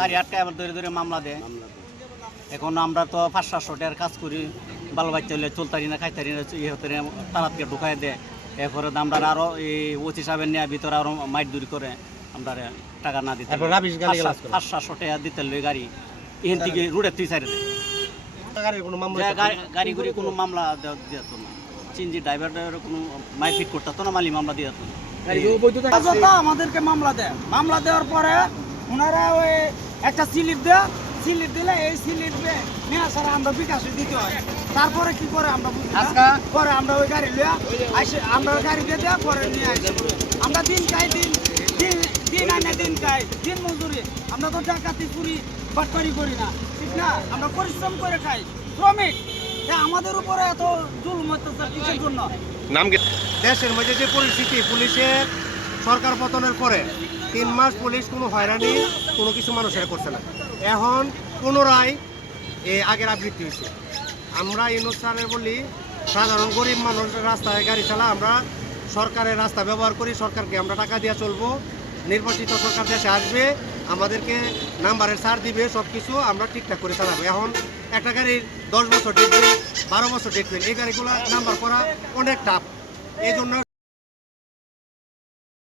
গাড়ি আটকায় আবার ধরে ধরে মামলা দেয়। এখন আমরা তো 500-700 টাকার কাজ করি, বাল বাচ্চা হলে চলতারি না খাইতারি না, ইয়ে হতে তাড়াতাড়ি ঢুকাই দেয়। এরপরে আমরা আরো এই ওসি সাহেবের নেওয়ার ভিতরে আরো মাইট দূরি করে আমরা টাকা না দিতে 500-700 টাকা দিতে লই গাড়ি এখান থেকে রোডের তুই সাইডে গাড়ি করে কোনো মামলা দিত না। চিনজি ড্রাইভার কোনো মাইফিট করতো না, মালি মামলা দিয়ে না। আমাদেরকে মামলা দেয়, মামলা দেওয়ার পরে ওনারা ওই একটা স্লিপ দেয়, স্লিপ দিলে এই স্লিপ নিয়ে সারা আমরা বিকাশে দিতে হয়। তারপরে কি করে আমরা বুঝি না, পরে আমরা ওই গাড়ি লিয়া আসে, আমরা গাড়ি দিয়ে দেওয়া পরে নিয়ে আসি। আমরা দিন খাই, দিন আনে দিন খাই, দিন মজুরি। আমরা তো ডাকাতি করি, বাটপারি করি না, ঠিক না? আমরা পরিশ্রম করে খাই, শ্রমিক। আমাদের উপরে এত জুলুম অত্যাচার কিসের জন্য? দেশের মধ্যে যে পরিস্থিতি, পুলিশের সরকার পতনের পরে 3 মাস পুলিশ কোনো হয়রানি কোনো কিছু মানুষের করছে না। এখন পুনরায় আগের আবৃত্তি হয়েছে। আমরা ইউনূস স্যারের বলি, সাধারণ গরিব মানুষ রাস্তায় গাড়ি চালা, আমরা সরকারের রাস্তা ব্যবহার করি, সরকারকে আমরা টাকা দিয়ে চলবো। নির্বাচিত সরকার দেশে আসবে, আমাদেরকে নাম্বারের ছাড় দিবে, সব কিছু আমরা ঠিকঠাক করে চালাবো। এখন একটা গাড়ির 10 বছর দেখবেন, 12 বছর দেখবেন, এই গাড়িগুলো নাম্বার করা অনেক টাফ। এই জন্য